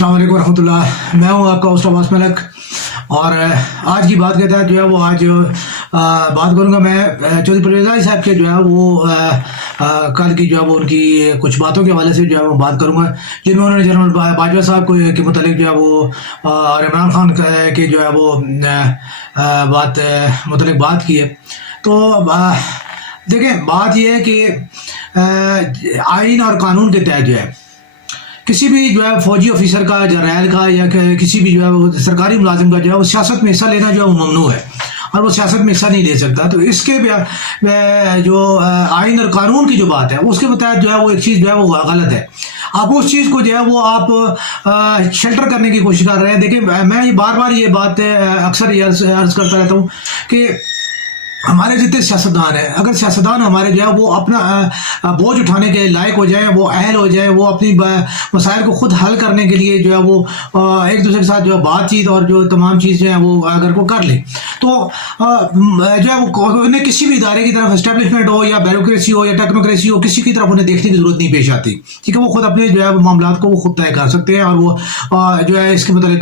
अस्सलाम वालेकुम रहमतुल्लाह। मैं हूँ आपका होस्ट अब्बास मलिक और आज की बात के तहत जो है वो आज बात करूँगा मैं चौधरी परवेज़ इलाही साहब के जो है वो कल की जो है वो उनकी कुछ बातों के हवाले से जो है वो बात करूँगा जिनमें उन्होंने जनरल बाजवा साहब को के मुतालिक जो है वो और इमरान खान के जो है वो बात मुतालिक बात की है। तो देखें, बात यह है कि आइन और कानून के तहत जो है किसी भी जो है फौजी ऑफिसर का, जर्नैल का या किसी भी जो है वो सरकारी मुलाजिम का जो है वो सियासत में हिस्सा लेना जो है वो ममनू है और वो सियासत में हिस्सा नहीं ले सकता। तो इसके जो आइन और कानून की जो बात है उसके मुताबिक जो है वो एक चीज़ जो है वो गलत है। आप उस चीज़ को जो है वो आप शेल्टर करने की कोशिश कर रहे हैं। देखिए, मैं ये बार बार ये बात अक्सर अर्ज करता रहता हूँ कि हमारे जितने सियासतदान हैं, अगर सियासतदान हमारे जो है वो अपना बोझ उठाने के लायक हो जाए, वो अहल हो जाए, वो अपनी मसाइल को खुद हल करने के लिए जो है वो एक दूसरे के साथ जो है बातचीत और जो तमाम चीज़ें हैं वो अगर वो कर ले तो जो है वो उन्हें किसी भी इदारे की तरफ एस्टेब्लिशमेंट हो या ब्यूरोक्रेसी हो या टेक्नोक्रेसी हो, किसी की तरफ उन्हें देखने की ज़रूरत नहीं पेश आती। ठीक है, वो खुद अपने जो है मामला को वो खुद तय कर सकते हैं और वो जो है इसके मतलब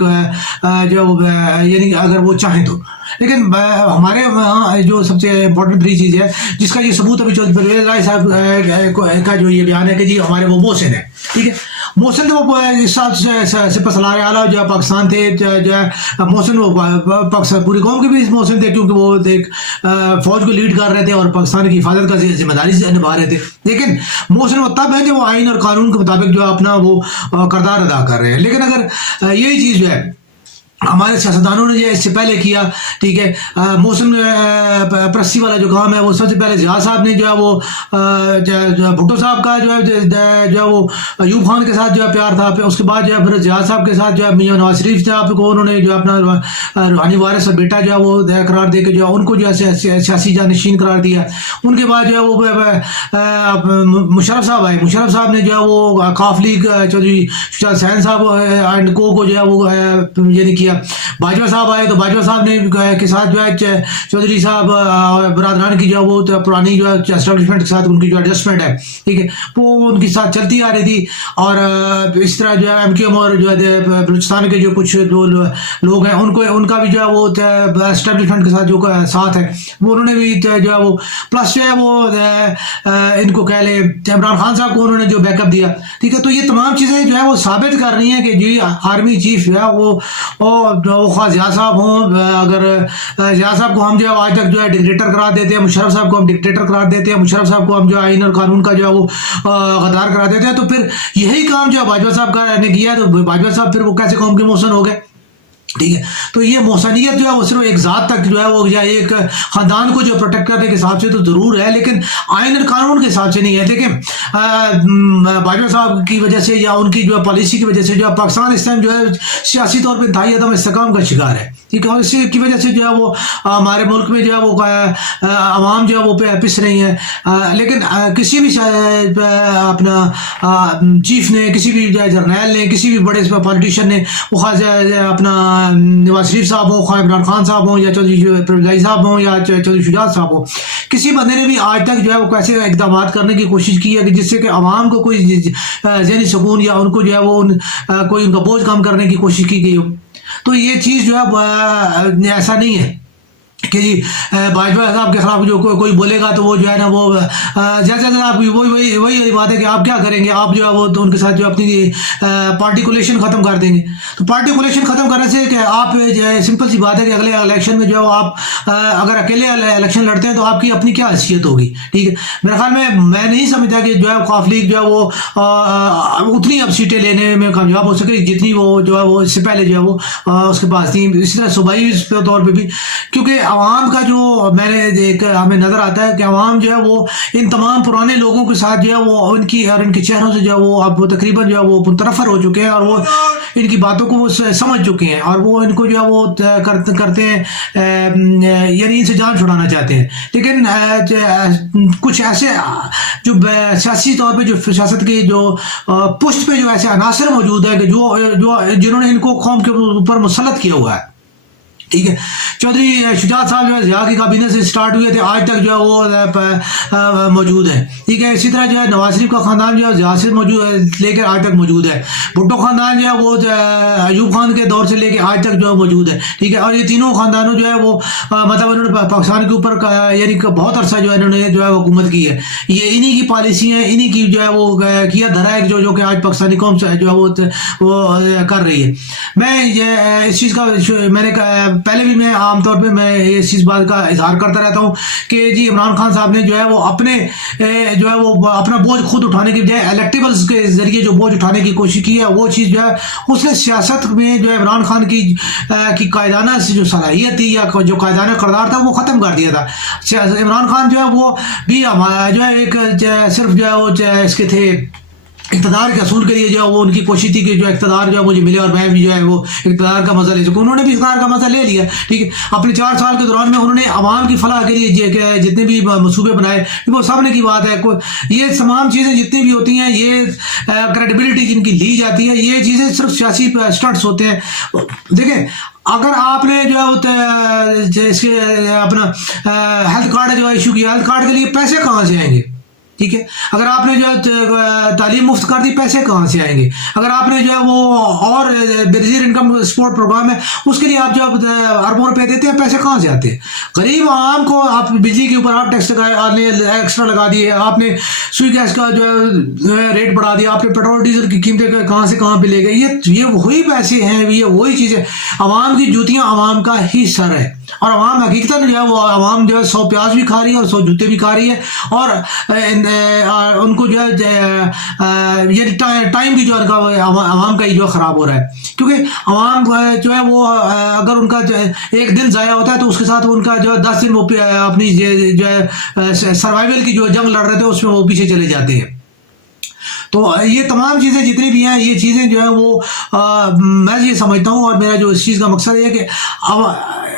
जो यानी अगर वो चाहें तो। लेकिन हमारे यहाँ जो सबसे इम्पोर्टेंट थ्री चीज़ है जिसका ये सबूत अभी चौधरी परवेज़ इलाही साहब का जो ये बयान है कि जी हमारे वो मोहसिन है। ठीक है, मोहसिन तो वो इस साल सिपह सलार आला जो है पाकिस्तान थे, जो है मोहसिन वो पाकिस्तान पूरी कौम के भी मोहसिन थे क्योंकि वो एक फौज को लीड कर रहे थे और पाकिस्तान की हिफाजत का जिम्मेदारी से निभा रहे थे। लेकिन मोहसिन वो तब है जब वो आइन और कानून के मुताबिक जो अपना वो किरदार अदा कर रहे हैं। लेकिन अगर यही चीज़ जो है हमारे सियासतदानों ने जो इससे पहले किया, ठीक है, मौसम परस्ती वाला जो काम है वो सबसे पहले जिया साहब ने जो है वो भुट्टो साहब का जो है वो अयूब खान के साथ जो है प्यार था। उसके बाद जो है फिर जिया साहब के साथ जो है मियां नवाज शरीफ साहब को उन्होंने जो अपना रूहानी वारिस और बेटा जो है वो करार दे के जो है उनको जो है सियासी जानशीन करार दिया। उनके बाद जो है वो मुशर्रफ साहब आए। मुशर्रफ साहब ने जो है वो काफ लीग चौधरी शुजात हुसैन साहब एंड को जो है वो यानी किया। बाजवा साहब आए तो बाजवा साहब ने के साथ जो है चौधरी साहब और बरादरान की जो है वो तो पुरानी जो है एस्टेब्लिशमेंट के साथ उनकी जो एडजस्टमेंट है, ठीक है, वो उनके साथ चलती आ रही थी। और इस तरह जो है एमक्यूएम और जो है बलूचिस्तान के जो कुछ लोग हैं उनको उनका भी जो है वो एस्टेब्लिशमेंट के साथ जो साथ है वो उन्होंने भी जो है वो प्लस जो है वो इनको कह ले इमरान खान साहब को उन्होंने जो बैकअप दिया। ठीक है, तो ये तमाम चीज़ें जो है वो साबित कर रही हैं कि जी आर्मी चीफ जो है वो ख्वाह जिया साहब हों, अगर जिया साहब को हम जो है आज तक जो है डिक्टेटर करार देते हैं, मुशर्रफ साहब को हम डिक्टेटर करार देते हैं, मुशर्रफ साहब को हम जो आइन और कानून का जो है वो गद्दार करा देते हैं, तो फिर यही काम जो है बाजवा साहब का ने किया तो बाजवा साहब फिर वो कैसे कौम के मोहसिन हो गए। ठीक है, तो ये मोहसनियत जो है वो सिर्फ एक ज़ात तक जो है वो या एक ख़ानदान को जो प्रोटेक्ट करने के हिसाब से तो ज़रूर है, लेकिन आइन और कानून के हिसाब से नहीं है। देखिए, बाजवा साहब की वजह से या उनकी जो है पॉलिसी की वजह से जो है पाकिस्तान इस टाइम जो है सियासी तौर पर इंतहाई अदम इस्तेकाम का शिकार है। ठीक है, और इसकी वजह से जो है वो हमारे मुल्क में जो है वो आवाम जो है वो पिस रही है। लेकिन किसी भी अपना चीफ ने, किसी भी जर्नैल ने, किसी भी बड़े पॉलिटिशियन ने, वो खास अपना नवाज शरीफ साहब हो, ख्वाह इमरान खान साहब हो या चौधरी परवेज़ इलाही साहब हो या चौधरी शुजात साहब हो, किसी बंदे ने भी आज तक जो है वो कैसे इकदाम करने की कोशिश की है कि जिससे कि आवाम को कोई ज़हनी सुकून या उनको जो है वो कोई उनका बोझ कम करने की कोशिश की गई हो। तो ये चीज़ जो है ऐसा नहीं है कि जी बाजवा साहब के खिलाफ जो कोई बोलेगा तो वो जो है ना वो जैसे आप वही बात है कि आप क्या करेंगे, आप जो है वो तो उनके साथ जो अपनी पार्टिकुलेशन ख़त्म कर देंगे। तो पार्टिकुलेशन ख़त्म करने से कि आप सिंपल सी बात है कि अगले इलेक्शन में जो आप अगर अकेले इलेक्शन लड़ते हैं तो आपकी अपनी क्या हैसियत होगी। ठीक है, मेरे ख्याल में मैं नहीं समझता कि जो है काफ लीग जो है वो उतनी अब सीटें लेने में कामयाब हो सके जितनी वो जो है वो इससे पहले जो है वो उसके पास थी। इसी तरह सूबाई तौर पर भी, क्योंकि आवाम का जो मैंने हमें नज़र आता है कि आवाम जो है वो इन तमाम पुराने लोगों के साथ जो है वो उनकी और इनके चेहरों से जो है वो अब तकरीबन जो है वो मुतरफ़र हो चुके हैं और वो इनकी बातों को वो समझ चुके हैं और वो इनको जो है वो करते हैं यानी इनसे जान छुड़ाना चाहते हैं। लेकिन कुछ ऐसे जो सियासी तौर पे जो सियासत की जो पुष्ट पे जो ऐसे अनासर मौजूद है कि जो जिन्होंने इनको कौम के ऊपर मुसल्लत किया हुआ है, ٹھیک ہے. چودھری شجاعت صاحب جو ہے ضیاء کی کابینہ سے اسٹارٹ ہوئے تھے آج تک جو ہے وہ موجود ہے. ٹھیک ہے. اسی طرح جو ہے نواز شریف کا خاندان جو ہے ضیاء سے موجود لے کر آج تک موجود ہے. بھٹو خاندان جو ہے وہ ایوب خان کے دور سے لے کے آج تک جو ہے موجود ہے. ٹھیک ہے. اور یہ تینوں خاندانوں جو ہے وہ مطلب انہوں نے پاکستان کے اوپر یعنی بہت عرصہ جو ہے انہوں نے جو ہے حکومت کی ہے. یہ انہی کی پالیسی ہے, انہی کی جو ہے وہ کیا دھرا ہے جو کہ آج پاکستانی قوم جو ہے وہ کر رہی ہے. میں اس چیز کا میں نے پہلے بھی میں عام طور پہ میں اس چیز بات کا اظہار کرتا رہتا ہوں کہ جی عمران خان صاحب نے جو ہے وہ اپنے جو ہے وہ اپنا بوجھ خود اٹھانے کے بجائے الیکٹیبلز کے ذریعے جو بوجھ اٹھانے کی کوشش کی ہے, وہ چیز جو ہے اس نے سیاست میں جو ہے عمران خان کی قائدانہ سے جو صلاحیت تھی یا جو قائدانہ کردار تھا وہ ختم کر دیا تھا. عمران خان جو ہے وہ بھی جو ہے ایک صرف جو ہے وہ اس کے تھے اقتدار کے حصول کے لیے جو ہے وہ ان کی کوشش تھی کہ جو اقتدار جو ہے مجھے ملے اور میں بھی جو ہے وہ اقتدار کا مزہ لے سکوں. انہوں نے بھی اقتدار کا مزہ لے لیا. ٹھیک ہے. اپنے 4 سال کے دوران میں انہوں نے عوام کی فلاح کے لیے جتنے بھی منصوبے بنائے وہ سامنے کی بات ہے. یہ تمام چیزیں جتنی بھی ہوتی ہیں, یہ کریڈیبلٹی جن کی لی جاتی ہے, یہ چیزیں صرف سیاسی اسٹنٹس ہوتے ہیں. دیکھیں اگر آپ نے جو ہے اپنا ہیلتھ کارڈ جو ہے ایشو کیا, ہیلتھ کارڈ کے لیے پیسے کہاں سے آئیں گے؟ ٹھیک ہے. اگر آپ نے جو ہے تعلیم مفت کر دی, پیسے کہاں سے آئیں گے؟ اگر آپ نے جو ہے وہ اور بے انکم سپورٹ پروگرام ہے اس کے لیے آپ جو اربوں روپے دیتے ہیں, پیسے کہاں سے آتے ہیں؟ غریب عوام کو آپ بجلی کے اوپر آپ ٹیکس ایکسٹرا لگا دیے, آپ نے سوئی گیس کا جو ہے ریٹ بڑھا دیا, آپ نے پیٹرول ڈیزل کی قیمتیں کہاں سے کہاں پہ لے گئے. یہ وہی پیسے ہیں, یہ وہی چیزیں. عوام کی جوتیاں عوام کا ہی سر ہے, اور عوام حقیقتاً جو ہے وہ عوام جو ہے 100 پیاز بھی کھا رہی ہے اور 100 جوتے بھی کھا رہی ہے, اور ان کو جو ہے یہ ٹائم بھی جو ہے عوام کا ہی جو خراب ہو رہا ہے. کیونکہ عوام جو ہے وہ اگر ان کا ایک دن ضائع ہوتا ہے تو اس کے ساتھ ان کا جو ہے 10 دن وہ اپنی جو ہے سروائیول کی جو جنگ لڑ رہے تھے اس میں وہ پیچھے چلے جاتے ہیں. تو یہ تمام چیزیں جتنی بھی ہیں, یہ چیزیں جو ہیں وہ میں یہ سمجھتا ہوں, اور میرا جو اس چیز کا مقصد ہے کہ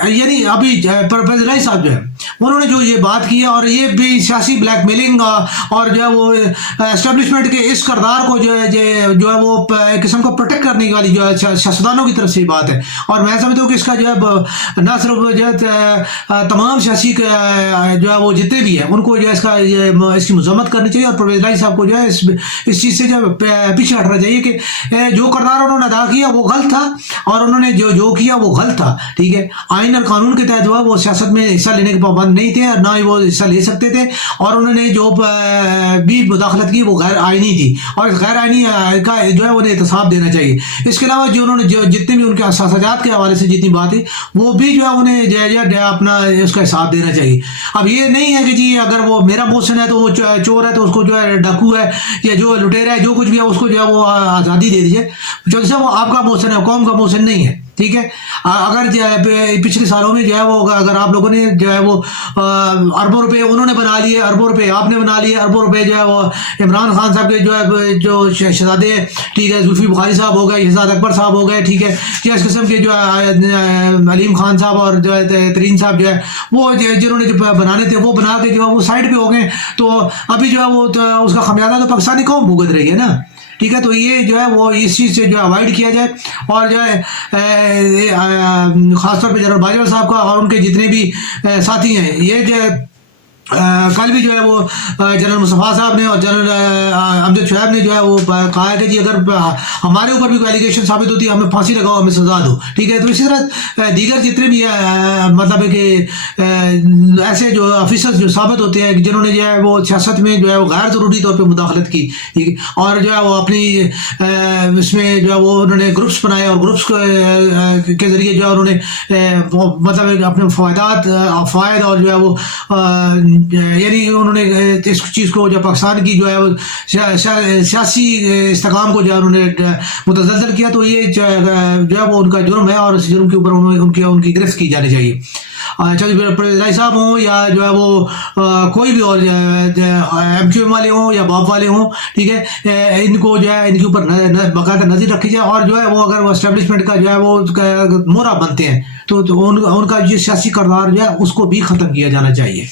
یعنی ابھی پروفیسر رائی صاحب جو ہے انہوں نے جو یہ بات کی ہے, اور یہ بھی سیاسی بلیک میلنگ اور جو ہے وہ اسٹیبلشمنٹ کے اس کردار کو جو ہے وہ ایک قسم کو پروٹیکٹ کرنے والی جو ہے سیاستدانوں کی طرف سے بات ہے. اور میں سمجھتا ہوں کہ اس کا جو ہے نہ صرف جو ہے تمام سیاسی جو ہے وہ جتنے بھی ہیں ان کو جو ہے اس کی مذمت کرنی چاہیے, اور پروفیسر رائی صاحب کو جو ہے اس چیز سے جو پیچھے ہٹنا چاہیے کہ جو کردار انہوں نے ادا کیا وہ غلط تھا, اور انہوں نے جو کیا وہ غلط تھا. ٹھیک ہے. آئین اور قانون کے تحت وہ سیاست میں حصہ لینے کے پابند نہیں تھے, اور نہ ہی وہ حصہ لے سکتے تھے, اور انہوں نے جو بھی مداخلت کی وہ غیر آئینی تھی, اور اس غیر آئینی کا جو ہے انہیں احتساب دینا چاہیے. اس کے علاوہ جو انہوں نے جتنے بھی ان کے احساسات کے حوالے سے جتنی باتیں وہ بھی جو ہے انہیں اپنا اس کا حساب دینا چاہیے. اب یہ نہیں ہے کہ جی اگر وہ میرا محسن ہے تو وہ چور ہے تو اس کو جو ہے ڈاکو ہے یا جو لٹیرا ہے جو کچھ بھی ہے اس کو جو ہے وہ آزادی دے دیجیے. جیسے وہ آپ کا محسن ہے, قوم کا محسن نہیں ہے. ٹھیک ہے. اگر پچھلے سالوں میں جو ہے وہ اگر آپ لوگوں نے جو ہے وہ اربوں روپے انہوں نے بنا لیے, اربوں روپے آپ نے بنا لیے, اربوں روپے جو ہے وہ عمران خان صاحب کے جو ہے جو شہزادے, ٹھیک ہے, زلفی بخاری صاحب ہو گئے, شہزاد اکبر صاحب ہو گئے, ٹھیک ہے, یا اس قسم کے جو ہے علیم خان صاحب اور جو ہے ترین صاحب جو ہے وہ جنہوں نے جو بنانے تھے وہ بنا کے جو ہے وہ سائڈ پہ ہو گئے. تو ابھی جو ہے وہ اس کا خمیازہ تو پاکستانی قوم بھگت رہی ہے نا. ٹھیک ہے. تو یہ جو ہے وہ اس چیز سے جو ہے اوائڈ کیا جائے, اور جو ہے خاص طور پہ جنرل باجوہ صاحب کا اور ان کے جتنے بھی ساتھی ہیں, یہ جو ہے کل بھی جو ہے وہ جنرل مصطفیٰ صاحب نے اور جنرل امجد شعیب نے جو ہے وہ کہا ہے کہ جی اگر ہمارے اوپر بھی کوئی ایلیگیشن ثابت ہوتی ہے ہمیں پھانسی لگاؤ, ہمیں سزا دو. ٹھیک ہے. تو اسی طرح دیگر جتنے بھی مطلب ہے کہ ایسے جو آفیسرز جو ثابت ہوتے ہیں جنہوں نے جو ہے وہ سیاست میں جو ہے وہ غیر ضروری طور پہ مداخلت کی, ٹھیک ہے, اور جو ہے وہ اپنی اس میں جو ہے وہ انہوں نے گروپس بنائے, اور گروپس کے ذریعے جو ہے انہوں نے مطلب اپنے فوائد اور جو ہے وہ یعنی انہوں نے اس چیز کو جو پاکستان کی جو ہے سیاسی استحکام کو جو ہے انہوں نے متزلزل کیا. تو یہ جو ہے وہ ان کا جرم ہے, اور اس جرم کے اوپر ان کی گرفت کی جانی چاہیے. چاہے رائی صاحب ہوں یا جو ہے وہ کوئی بھی اور ایم کیو ایم والے ہوں یا باپ والے ہوں, ٹھیک ہے, ان کو جو ہے ان کے اوپر باقاعدہ نظر رکھی جائے, اور جو ہے وہ اگر وہ اسٹیبلشمنٹ کا جو ہے وہ مورا بنتے ہیں تو ان کا جو سیاسی کردار جو ہے اس کو بھی ختم کیا جانا چاہیے.